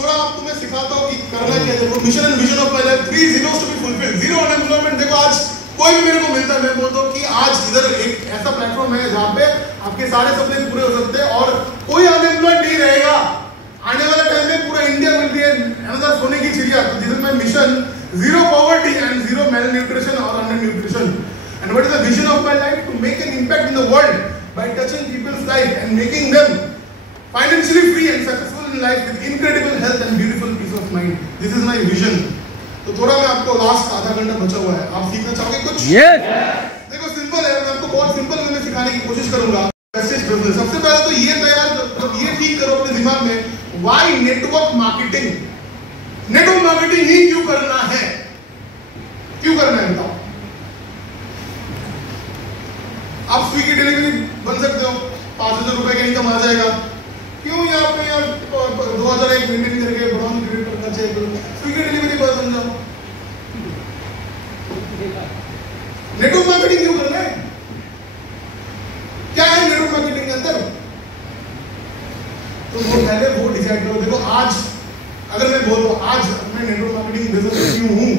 थोड़ा आपको मैं सिखाता हूँ कि करना क्या है। देखो mission and vision of my life, 3 zeros to be fulfilled, zero unemployment. देखो आज कोई भी मेरे को मिलता है, मैं बोलता हूँ कि आज इधर एक ऐसा प्लेटफॉर्म है जहाँ पे आपके सारे सपने पूरे हो सकते हैं और कोई अनएम्प्लॉयड नहीं रहेगा। आने वाले टाइम में पूरा इंडिया विल बी अनदर सोने की चिड़िया। तो this is my mission, zero poverty and zero malnutrition और undernutrition. And what is the vision of my life? To make an impact in the world by touching people's life and making them financially free and successful in life with incredible health and beautiful peace of mind. This is my vision. तो थोड़ा मैं आपको last आधा घंटा बचा हुआ है, आप सीखना चाहोगे कुछ? Yes. देखो सिंपल है, मैं आपको बहुत सिंपल वे में सिखाने की कोशिश करूंगा। मैसेज बिजनेस, सबसे पहले तो ये ठीक करो अपने दिमाग में, why network marketing. Network marketing ही क्यों करना है, क्यों करना है बताओ। आप स्विगी डिलीवरी बन सकते हो, 5,000 रुपए का इनकम आ जाएगा। क्यों यहाँ पे 2001 मेंटेन करके ब्राउन क्रेडिट करना चाहिए, स्विगी डिलीवरी बन जाओ। नेटवर्क मार्केटिंग क्यों करना है, क्या है नेटवर्क मार्केटिंग के अंदर, तो वो पहले वो डिसाइड करो। देखो आज अगर मैं बोलूं आज मैं नेटवर्क मार्केटिंग बिजनेस में क्यों हूं,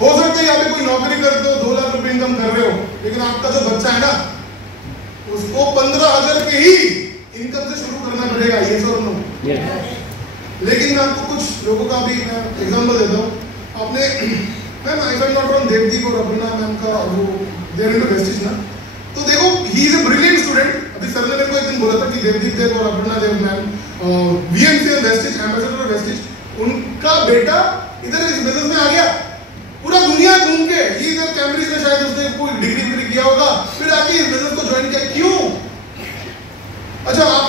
हो सकता है यहाँ पे कोई नौकरी करते हो, 2 लाख रुपए इनकम कर रहे हो, लेकिन आपका जो बच्चा है ना उसको 15,000 के ही इनकम से शुरू करना पड़ेगा, ये सर नो। लेकिन मैं आपको कुछ लोगों का भी मैं एग्जांपल देता हूँ। आपने ma'am I am not wrong, Devdeep और अपर्णा मैम का वो देयर इनटू वेस्टेज ना, तो देखो he is a brilliant student. अभी सर ने मेरे को एक दिन बोला था कि देवदीप देव और Aparna Dev ma'am VMC wastage ambassador wastage, उनका बेटा इधर इस बिजनेस में आ गया, पूरा दुनिया घूम के, ये इधर कैम्ब्रिज में शायद उसने कोई डिग्री किया होगा, फिर आके इस बिजनेस को ज्वाइन किया। क्यों? अच्छा आप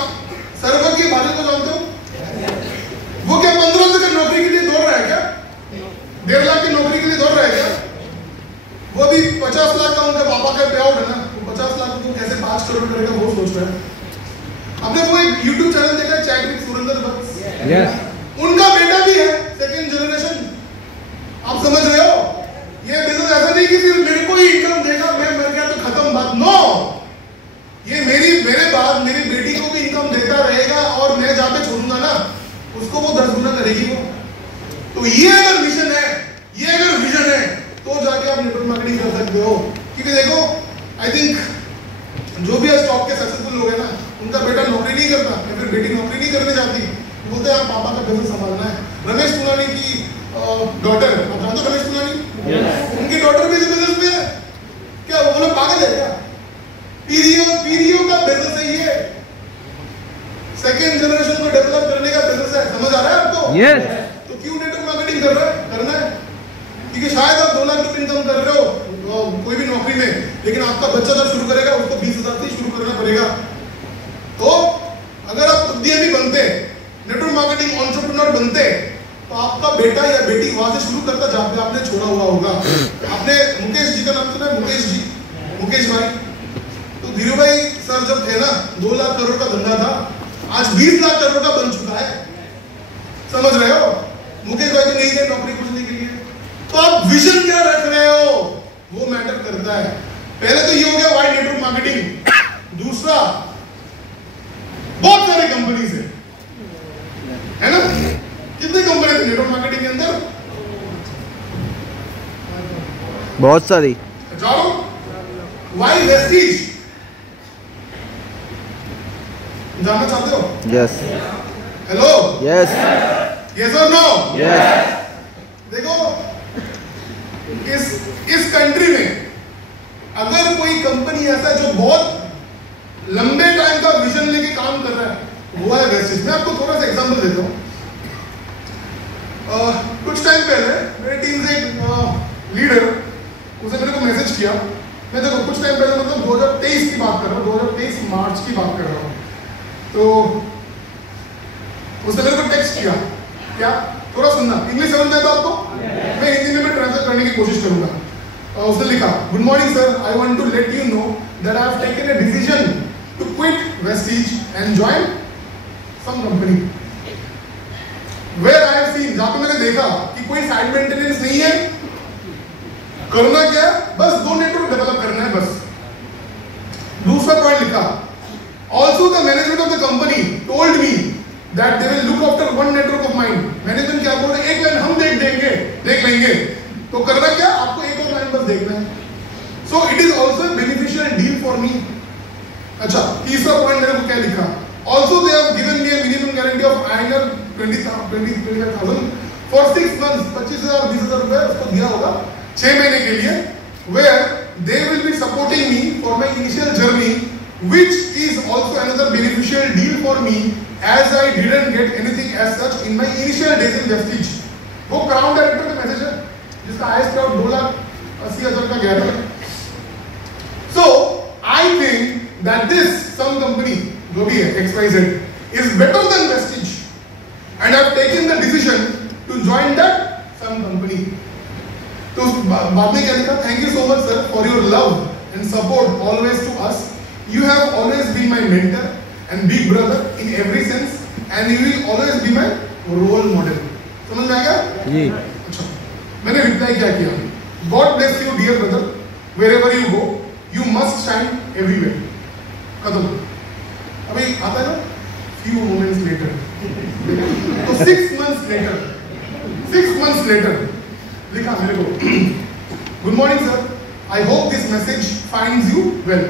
सर्वर के बारे को जानते हो, वो क्या 15 की नौकरी के लिए दौड़ रहा है क्या, 1.5 लाख की नौकरी के लिए दौड़ रहा है क्या, वो भी 50 लाख का उनका पापा का पे आउट है ना, 50 लाख को कैसे 5 करोड़ करेगा वो सोच रहा है। आपने वो एक YouTube चैनल देखा है chat with Surendra Bhatt? Yes. उनका बेटा भी है, सेकंड जनरेशन। आप समझ रहे हो, ये बिजनेस ऐसा नहीं कि सिर्फ मेरे को ही इनकम देगा, मैं मर गया तो खत्म बात, नो। ये मेरे बाद मेरी बेटी को भी इनकम देता रहेगा और मैं जहां पे छोड़ूंगा ना उसको वो 10 गुना करेगी वो। तो ये अगर मिशन है, ये अगर विजन है, तो जाके आप नेटवर्क मार्केटिंग कर सकते हो। क्योंकि देखो आई थिंक जो भी स्टॉक के सक्सेसफुल लोग हैं ना, उनका बेटा नौकरी नहीं करता या फिर बेटी नौकरी नहीं करने जाती, बोलते हैं आप पापा का बिजनेस संभालना है। रमेश पुनानी की डॉटर, आप जानते हो रमेश पुनानी? उनकी डॉटर भी बिजनेस में है क्या, वो लोग पागल है क्या? पीरियो का बिजनेस है ये, सेकंड जनरेशन को डेवलप करने का बिजनेस है। समझ आ रहा है आपको? Yes. तो क्यों नेटवर्क मार्केटिंग कर रहा है, करना है? क्योंकि शायद आप 2 लाख रुपए इनकम कर रहे हो कोई भी नौकरी में, लेकिन आपका बच्चा जब शुरू करेगा उसको 20,000 से शुरू करना पड़ेगा। तो अगर आप उद्यमी बनते, नेटवर्क मार्केटिंग एंटरप्रेन्योर बनते, तो आपका बेटा या बेटी वहां से शुरू करता जहां पे आपने छोड़ा हुआ होगा। आपने मुकेश जी का नाम सुना है? मुकेश जी, मुकेश भाई, तो धीरू भाई सर जब थे ना 2 लाख करोड़ का धंधा था, आज 20 लाख करोड़ का बन चुका है। समझ रहे हो? मुकेश भाई तो नहीं गए नौकरी खोजने के लिए। तो आप विजन क्या रख रहे हो वो मैटर करता है। पहले तो ये हो गया वाई नेटवर्क मार्केटिंग। दूसरा, बहुत सारी कंपनीज है ना, कितने कंपनी थे नेटवर्क मार्केटिंग के अंदर? बहुत सारी। जाओ, वाई वेस्टीज जानना चाहते हो? यस। हेलो? यस। यस और नो? यस। देखो इस कंट्री में अगर कोई कंपनी ऐसा है जो बहुत लंबे टाइम का विजन लेके काम कर रहा है, वो है वेस्टेज। मैं आपको थोड़ा सा एग्जांपल देता हूँ। कुछ टाइम पहले मेरी टीम से एक लीडर, उसने मेरे को मैसेज किया। मैं देखो कुछ टाइम पहले मतलब 2023 की बात कर रहा हूँ, 2023 मार्च की बात कर रहा हूँ। तो उसने मेरे को टेक्स्ट किया, क्या थोड़ा सुनना, इंग्लिश समझ में आता आपको? मैं हिंदी में ट्रांसलेट करने की कोशिश करूंगा। उसने लिखा, good morning sir, I want to let you know that I have taken a decision to quit Vestige and join some company where I have seen, जहां पे मैंने देखा कि कोई साइड मेंटेनेंस नहीं है, करना क्या है, बस 2 नेटवर्क डेवलप करना है बस। दूसरा पॉइंट लिखा, also the management of the company told me that they will look after one a minimum guarantee of INR 25,000 for 6 months. 25,000 रुपए उसको दिया होगा 6 महीने के लिए, where they will be supporting me for my initial journey, which is also another beneficial deal for me as I didn't get anything as such in my initial days in Vestige. वो crown director का message है जिसका highest crowd 2,80,000 का गया है. So I think that this some company जो भी है XYZ is better than Vestige, and I've taken the decision to join that some company. तो बाद में क्या लिखा? Thank you so much sir for your love and support always to us. You have always been my mentor and big brother in every sense, and you will always be my role model. समझ में आया? जी. अच्छा, मैंने reply क्या किया? God bless you dear brother, wherever you go, you must shine everywhere. खत्म. अभी आता है ना? Few moments later. तो 6 months later लिखा मेरे को. Good morning sir, I hope this message finds you well.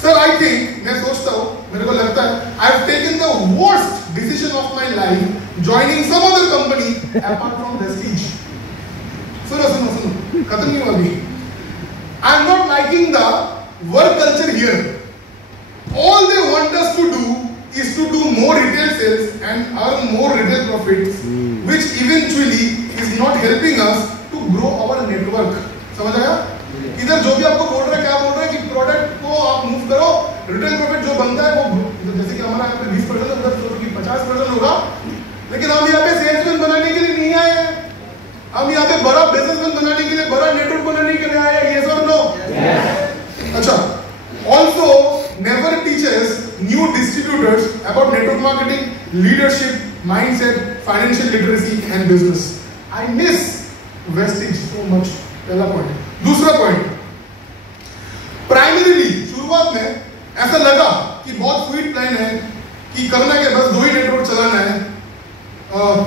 Sir, I think मैं सोचता हूँ, मेरे को लगता है I have taken the worst decision of my life joining some other company apart from Vestige. सुनो, खत्म नहीं हुआ अभी. I am not liking the work culture here. All they want us to do is to do more retail sales and earn more retail profits, which eventually is not helping us to grow our network. समझ आया? इधर जो भी आपको बोल रहा है, क्या बोल रहा है कि प्रोडक्ट को आप मूव करो, रिटेल प्रॉफिट जो बनता है वो जैसे कि हमारा यहाँ पे 20% उधर 50% होगा, लेकिन हम यहाँ पे सेल्समैन बनाने के लिए नहीं आए हैं. हम यहाँ पे बड़ा बिजनेसमैन बनाने के लिए, बड़ा नेटवर्क बनाने के लिए आए हैं. Yes or no? Yes. अच्छा. Also, never teaches new distributors about network marketing, leadership, mindset, financial literacy and business. I miss Vestige so much. पहला पॉइंट. दूसरा पॉइंट, प्राइमरीली शुरुआत में ऐसा लगा कि बहुत स्वीट प्लान है कि करना के बस 2 ही नेटवर्क चलाना है,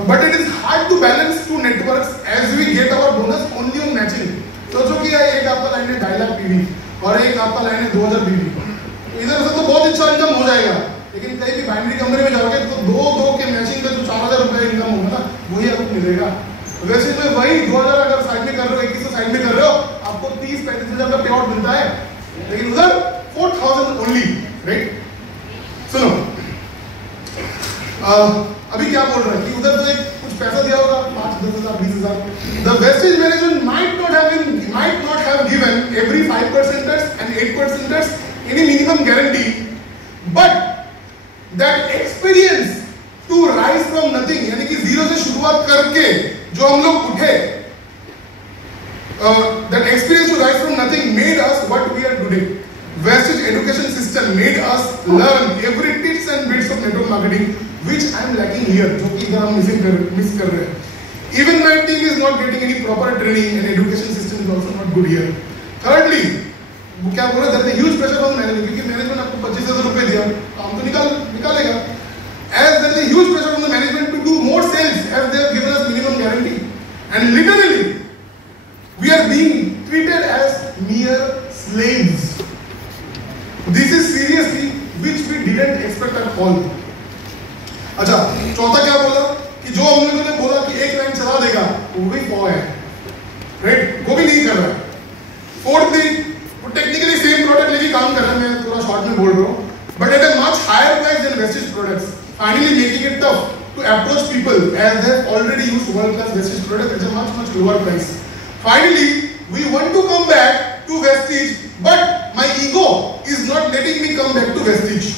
but it is hard to balance 2 networks as we get our bonus only on matching. सोचो कि एक आपका लाइन है 2.5 लाख पीवी और एक आपका लाइन है 2000 पीवी. इधर से तो बहुत अच्छा इनकम हो जाएगा, लेकिन कहीं भी बाइनरी कंपनी में जाओगे तो 2 के मैचिंग का जो 4000 रुपए इनकम होगा ना, वही आपको मिलेगा. वैसे तो वही 2000 अगर साइड में कर रहे हो, 2100 साइड में कर रहे हो, आपको 30-35 का पे आउट मिलता है, लेकिन उधर 4000 ओनली. राइट? सुनो, अभी क्या बोल रहा है कि उधर तो एक कुछ पैसा दिया होगा 5-10,000 20,000. The Vestige management might not have given every 5%ers and 8%ers any minimum guarantee, but that experience to rise from nothing, यानी कि जीरो से शुरुआत करके जो हम लोग उठे, that experience to rise from nothing made us what we are today. Vestige education system made us learn every tips and bits of network marketing, which I am lacking here, जो कि इधर हम मिस कर रहे हैं. Even my team is not getting any proper training, and education system is also not good here. Thirdly, वो क्या बोल रहे हैं? There is a huge pressure on management, क्योंकि मैनेजमेंट आपको 25,000 रुपए दिया, काम तो निकालेगा. As there is a huge pressure on the management to do more sales as they have given us minimum guarantee, and literally we are being treated as mere slaves. This is seriously which we didn't expect at all. अच्छा, चौथा क्या बोला कि जो हम लोगों ने बोला कि एक लाइन चला देगा, वो भी फॉ है. राइट? वो भी नहीं कर रहा है. फोर्थली, वो टेक्निकली सेम प्रोडक्ट लेके काम कर रहा है, मैं थोड़ा शॉर्ट में बोल रहा हूँ, but at a much higher price than Vestige products, finally making it tough to approach people as they have already used world-class Vestige products at a much lower price. Finally, we want to come back to Vestige, but my ego is not letting me come back to Vestige,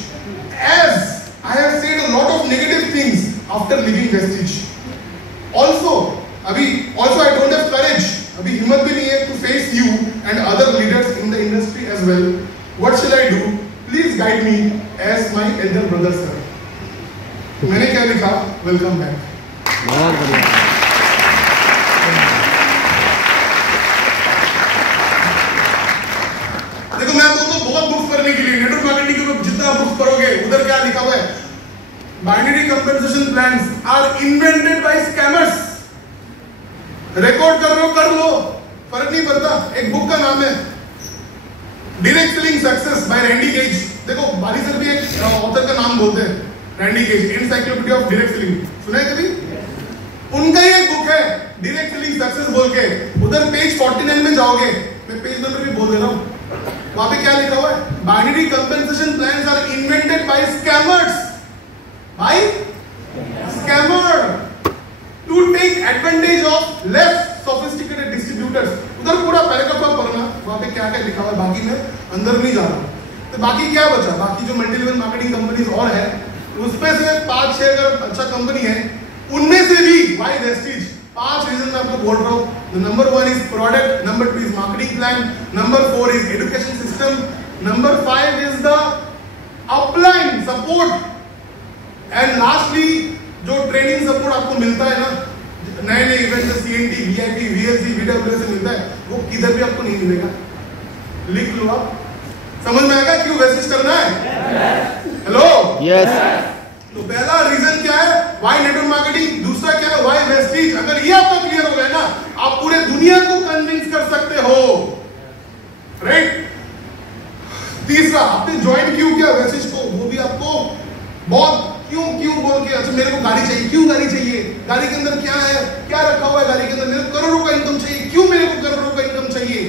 as I have said a lot of negative things after leaving Vestige. Also I don't have courage, अभी हिम्मत भी नहीं है to face you and other leaders in the industry as well. What shall I do? Please guide me as my elder brother sir. मैंने क्या लिखा? Welcome back. बहुत बढ़िया. देखो मैं आपको तो बहुत बुक्स पढ़ने के लिए, नेटवर्क मार्केटिंग के जितना बुक्स पढ़ोगे उधर क्या लिखा हुआ है? Binary compensation plans are invented by scammers. Record कर लो, फर्क नहीं पड़ता. एक बुक का नाम है direct selling success by Randy Gage. देखो बाली सर भी एक ऑथर का नाम बोलते हैं. Randy Gage, encyclopedia of direct selling, सुना है कभी? उनका ही एक बुक है डायरेक्ट सेलिंग सक्सेस बोल के, उधर पेज 49 में जाओगे, मैं पेज नंबर भी बोल दे रहा हूं, वहां पे क्या लिखा हुआ है? Binary compensation plans are invented by scammers, by scammer to take advantage of less sophisticated distributors. उधर पूरा पैराग्राफ आप पढ़ना, वहां पे क्या क्या लिखा हुआ है, बाकी मैं अंदर नहीं जा रहा। तो बाकी क्या बचा, बाकी जो मल्टी लेवल मार्केटिंग कंपनीज और है उसमें से 5-6 अगर अच्छा कंपनी है, उनमें से भी वाई वेस्टिज 5 रीजन मैं आपको बोल रहा हूं। Number 1 is product, number 2 is marketing plan, number 4 is education system, number 5 is the upline support, and lastly जो ट्रेनिंग सपोर्ट आपको मिलता है ना नए नए इवेंट, सीएनटी, वीआईपी, वीएससी, वीडब्ल्यूएस से मिलता है, वो किधर भी आपको नहीं मिलेगा। लिख लो आप, समझ में आएगा क्यों वेस्टिज करना है? Hello, yes. तो पहला रीजन क्या है, वाई नेटवर्क मार्केटिंग, दूसरा क्या है, वाई वेस्टिज। अगर ये आपका क्लियर हो गया ना, आप पूरे दुनिया को कन्विंस कर सकते हो, राइट? तीसरा, आपने ज्वाइन क्यों किया वेस्टिज को, वो भी आपको बहुत क्यों क्यों बोल के, अच्छा मेरे को गाड़ी चाहिए, क्यों गाड़ी चाहिए, गाड़ी के अंदर क्या है, क्या रखा हुआ है गाड़ी के अंदर, मेरे को करोड़ों का इनकम चाहिए, क्यों मेरे को करोड़ों का इनकम चाहिए,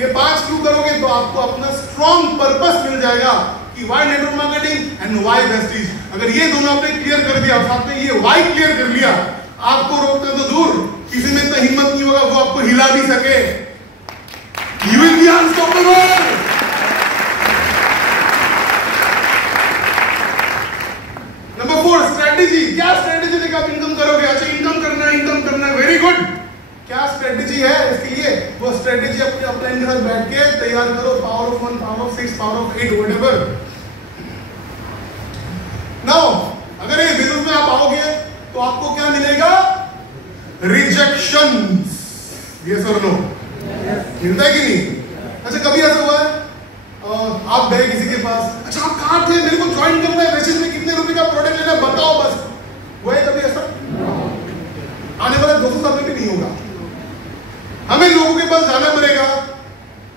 ये 5 क्यों करोगे तो आपको अपना स्ट्रॉन्ग पर्पस मिल जाएगा कि why network marketing and why Vestige. अगर ये दोनों आपने क्लियर कर दिया, साथ में ये वाई क्लियर कर लिया, आपको रोकना तो दूर, किसी में तो हिम्मत नहीं होगा वो आपको हिला भी सके। You will be unstoppable. Number 4 strategy. क्या स्ट्रेटेजी लेकर आप इनकम करोगे? अच्छा इनकम करना है, वेरी गुड। क्या स्ट्रेटेजी है इसके लिए? वो स्ट्रेटेजी अपने अपलाइन के साथ बैठ के तैयार करो, power of 1, power of 6, power of 8, whatever. Now अगर ये बिजनेस में आप आओगे तो आपको क्या मिलेगा? रिजेक्शंस। यस और नो? मिलता है कि नहीं? अच्छा कभी ऐसा हुआ है आप गए किसी के पास, अच्छा आप कहां थे, मेरे को ज्वाइन करना है, मैसेज में कितने रुपए का प्रोडक्ट लेना है बताओ बस, वो है कभी ऐसा? आने वाले 200 साल में भी नहीं होगा। हमें लोगों के पास जाना पड़ेगा,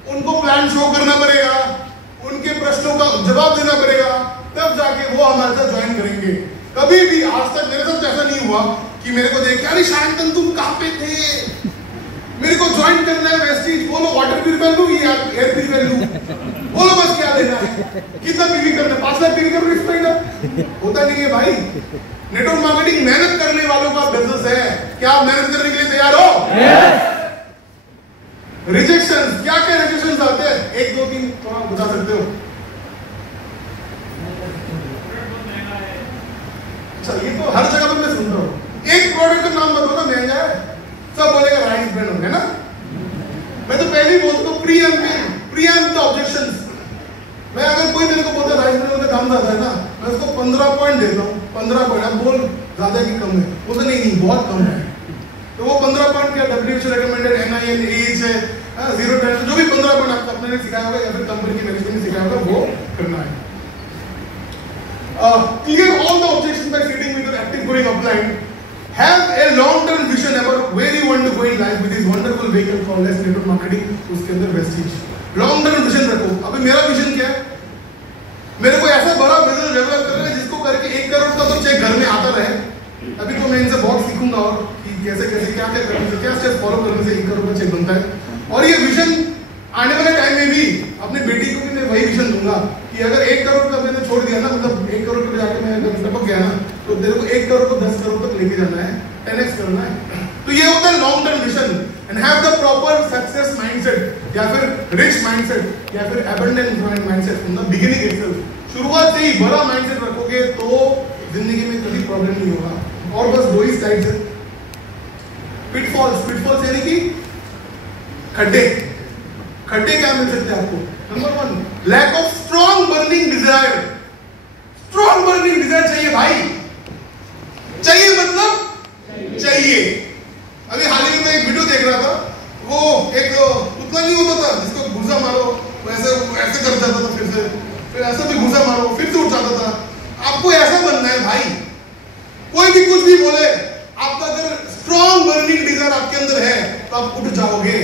उनको प्लान शो करना पड़ेगा, उनके प्रश्नों का जवाब देना पड़ेगा, तब जाके वो हमारे साथ ज्वाइन करेंगे। कभी भी आज तक मेरे साथ ऐसा नहीं हुआ कि मेरे को देख के अरे शायद तुम कहां पे थे, मेरे को ज्वाइन करना है वेस्टिज, बोलो वाटर प्यूरिफायर लूं या एयर प्यूरिफायर लूं, बोलो बस क्या लेना है, कितना पीवी करना है, 5 लाख पीवी कर रिस्क होता नहीं है भाई। नेटवर्क मार्केटिंग मेहनत करने वालों का बिजनेस है। क्या आप मेहनत करने के लिए तैयार हो? रिजेक्शन, क्या क्या रिजेक्शन आते हैं? 1, 2, 3 थोड़ा बता सकते हो? अच्छा ये तो हर जगह पर मैं सुन रहा हूं। एक प्रोडक्ट का नाम बताओ ना महंगा है, सब बोलेगा राइस ब्रांड होगा ना। मैं तो पहले ही बोलता हूँ प्रीएम्प्ट ऑब्जेक्शंस। मैं अगर कोई मेरे को बोलता है राइस ब्रांड का दाम ज्यादा है ना, मैं उसको 15 पॉइंट देता हूँ। 15 पॉइंट, अब बोल ज्यादा की कम है, बोलते नहीं बहुत कम है। तो वो 15 पॉइंट क्या WHO रिकमेंडेड NIN एज है, 0 टैक्स, जो भी 15 पॉइंट आपको अपने ने सिखाया होगा या फिर कंपनी की मैनेजमेंट ने सिखाया होगा वो करना है। Clear all the objections by sitting with your active growing upline. Have a long-term vision about where you want to go in life with this wonderful vehicle called as network marketing. उसके अंदर Vestige long-term vision रखो। अभी मेरा vision क्या है? मेरे को ऐसा बड़ा बिजनेस डेवलप करना है जिसको करके 1 करोड़ का तो चेक घर में आता रहे। अभी तो मैं इनसे बहुत सीखूंगा और कि कैसे कैसे क्या क्या करने से, क्या स्टेप फॉलो करने से 1 करोड़ का चेक बनता है। और ये विजन आने वाले टाइम में भी अपने बेटी को भी मैं वही विजन दूंगा कि अगर 1 करोड़ का मैंने छोड़ दिया ना, मतलब 1 करोड़ पे जाके मैं अगर टपक गया ना, तो तेरे को 1 करोड़ को 10 करोड़ तक लेके जाना है, 10x करना है। तो ये होता है long term vision. And have the proper success mindset या फिर रिच माइंडसेट या फिर abundance mindset from the beginning itself. शुरुआत से ही बड़ा माइंडसेट रखोगे तो जिंदगी में कभी प्रॉब्लम नहीं होगा। और बस 2 ही स्लाइड्स है। पिटफॉल्स यानी कि खड्डे। खड्डे क्या मिल सकते हैं आपको? Number 1 lack of strong burning desire. Strong burning desire चाहिए भाई, चाहिए मतलब चाहिए। अभी हाल ही में मैं एक वीडियो देख रहा था, वो एक पुतला नहीं होता था जिसको घुसा मारो वैसे ऐसे कर जाता था, फिर ऐसा भी घुसा मारो फिर से उठ जाता था। आपको ऐसा बनना है भाई, कोई भी कुछ भी बोले, आपका अगर स्ट्रॉन्ग बर्निंग डिजायर आपके अंदर है तो आप उठ जाओगे।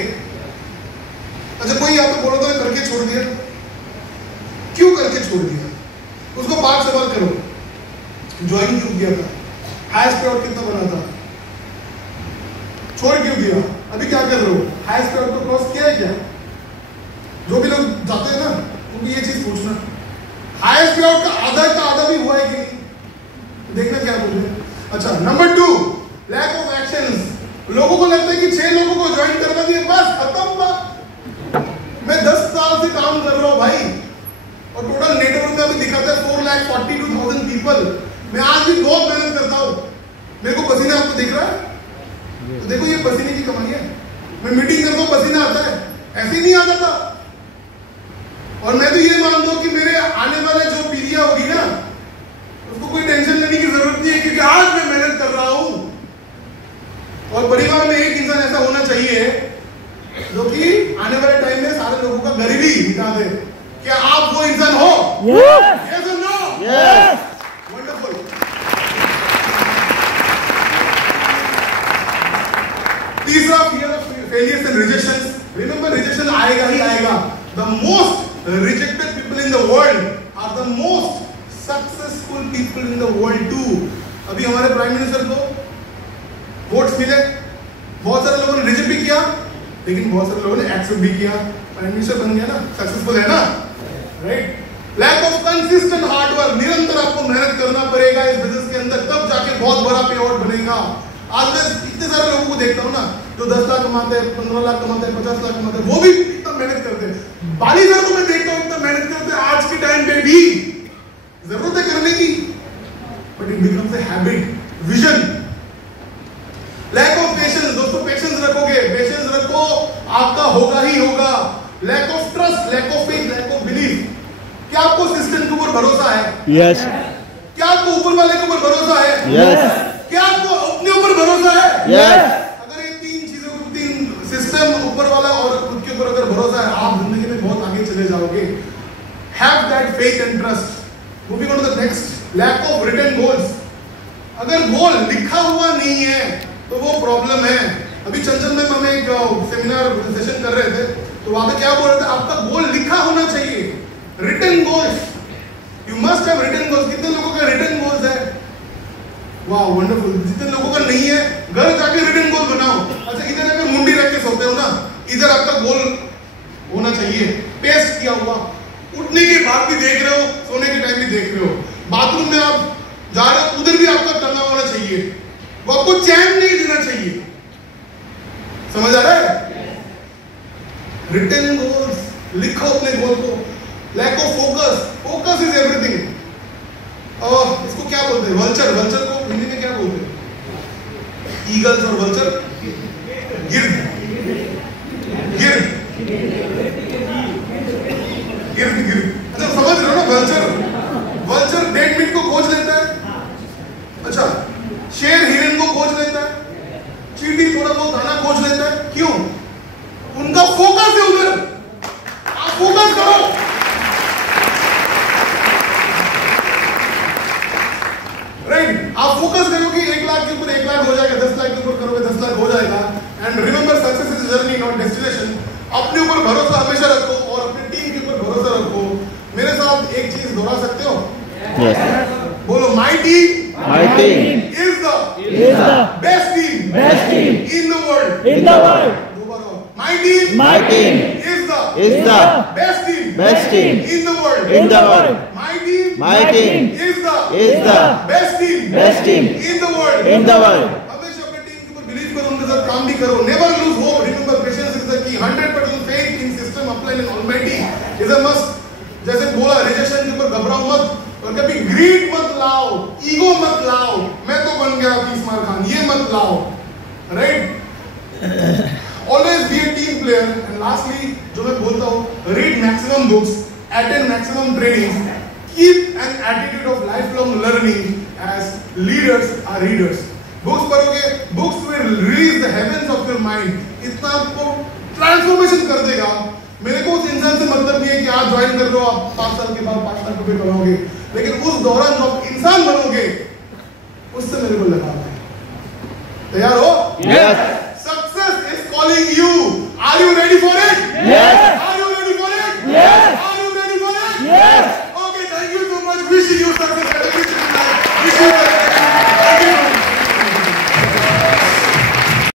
अच्छा कोई यहाँ पे बोलो तो करके छोड़ दिया, क्यों करके छोड़ दिया? उसको 5 सवाल करो। ज्वाइन क्यों किया था? हाईएस्ट पे आउट कितना बना था? छोड़ क्यों दिया? अभी क्या कर रहे हो? हाईएस्ट पे आउट को क्रॉस किया है क्या? जो भी लोग जाते हैं ना उनकी ये चीज पूछना, हाईएस्ट पे आउट का आधा भी हुआ है कि नहीं? देखना क्या बोल रहे हैं। अच्छा, नंबर 2, लैक ऑफ एक्शंस। लोगों को लगता है कि 6 लोगों को ज्वाइन करना चाहिए, बस खत्म बात। मैं 10 साल से काम कर रहा हूं भाई, और टोटल नेटवर्क में अभी दिखाता है 4,42,000 पीपल। मैं आज भी बहुत मेहनत करता हूं। मेरे को पसीना आपको दिख रहा है? तो देखो ये पसीने की कमाई है। मैं मीटिंग करता हूं, पसीना आता है, ऐसे ही नहीं आता था। और मैं तो ये मानता हूं कि मेरे आने वाले जो पीढ़ियां होगी ना, उसको कोई टेंशन लेने की जरूरत नहीं है, क्योंकि आज मैं मेहनत कर रहा हूं। और परिवार में एक इंसान ऐसा होना चाहिए जो कि आने वाले टाइम में सारे लोगों का गरीबी मिटा दे। क्या आप वो इंसान हो? Yes or no? Yes. Wonderful. तीसरा, fear of failures and rejections. Remember, rejection आएगा ही आएगा. The most rejected people in the world are the most successful people in the world too. अभी हमारे प्राइम मिनिस्टर को वोट्स मिले, बहुत सारे लोगों ने रिजेक्ट भी किया, लेकिन बहुत सारे लोगों ने एक्सेप्ट भी किया, प्राइम मिनिस्टर बन गया ना, सक्सेसफुल है ना, right? Lack of consistent hard work, निरंतर आपको मेहनत करना पड़ेगा इस बिजनेस के अंदर, तब जाके बहुत बड़ा पे आउट बनेगा। आज मैं इतने सारे लोगों को देखता हूँ ना, जो 10 लाख कमाते हैं, 15 लाख कमाते हैं, 50 लाख कमाते हैं, वो भी इतना मेहनत करते हैं। बाली सर को मैं देखता हूँ इतना मेहनत करते हैं, आज के टाइम पे भी जरूरत है करने की, but it becomes a habit, vision. Lack of patience, दोस्तों पेशेंस रखोगे, पेशेंस रखो, आपका होगा ही होगा। Lack of trust, lack of faith, lack of belief. क्या आपको सिस्टम के ऊपर भरोसा है? Yes. क्या आपको ऊपर वाले के ऊपर भरोसा है? Yes. क्या आपको अपने ऊपर भरोसा है? Yes. अगर ये 3 चीजों को, 3 सिस्टम, ऊपर वाला और खुद के ऊपर अगर भरोसा है, आप जिंदगी में बहुत आगे चले जाओगे। Have that faith and trust. Moving on to the next, lack of written goals. अगर गोल लिखा हुआ नहीं है तो वो प्रॉब्लम है। अभी चंचल में हम एक सेमिनार सेशन कर रहे थे, तो वहां पे क्या बोल रहे थे, आपका गोल लिखा होना चाहिए, written goals. You must have written goals. कितने लोगों का रिटन गोल्स है? वाह, वंडरफुल। जितने लोगों का नहीं है, घर जाके रिटन गोल बनाओ। अच्छा, इधर अगर मुंडी रख के सोते हो ना, इधर आपका गोल होना चाहिए पेस्ट किया हुआ। उठने के बाद भी देख रहे हो, सोने के टाइम भी देख रहे हो, बाथरूम में आप जा रहे हो, उधर भी आपका टंगा होना चाहिए। वो आपको चैन नहीं देना चाहिए। समझ आ रहा है? रिटन गोल्स, लिखो अपने गोल को। Lack of focus, focus is everything. इसको क्या बोलते हैं? वल्चर। वल्चर को हिंदी में क्या बोलते हैं? ईगल्स और वल्चर, गिर्द। गिर्द गिर्द गिर्द। अच्छा, समझ रहे हो ना? वल्चर, वल्चर डेड मीट को खोज लेता है। अच्छा, शेर हिरन को खोज लेता है, चींटी थोड़ा बहुत दाना खोज लेता है। क्यों? उनका फोकस है उधर। आप फोकस करो। राइट? आप फोकस करोगे, 1 लाख के ऊपर 1 लाख हो जाएगा, 10 लाख के ऊपर करोगे 10 लाख हो जाएगा। And remember, success is journey not destination. अपने ऊपर भरोसा हमेशा रखो और अपनी टीम के ऊपर भरोसा रखो। मेरे साथ एक चीज दोहरा सकते हो? Yes. बोलो, my team My team is the best team in the world. My team is the best team team in the world. My team is the best team in the world. हमेशा अपने team के ऊपर believe करो, उनके साथ काम भी करो। Never lose hope. Remember, patience is the key. 100% faith in system applied in Almighty is a must. जैसे बोला, रिजेक्शन के ऊपर घबराओ मत, और कभी ग्रीड मत लाओ, ईगो मत लाओ, मैं तो बन गया तीसमार खान, ये मत लाओ। Right? Always be a team player. And lastly जो मैं बोलता हूँ, read maximum books, attend maximum training, keep an attitude of life long learning, as leaders are readers. Books पढ़ोगे, books will release the heavens of your mind. इतना आपको transformation कर देगा। मेरे को उस इंसान से मतलब नहीं है कि आप ज्वाइन कर लो, आप 5 साल के बाद 5 लाख रुपए कमाओगे, लेकिन उस दौरान जो आप इंसान बनोगे, उससे मेरे को लगा है। तैयार हो? Yes. Success is calling you. Are you ready for it?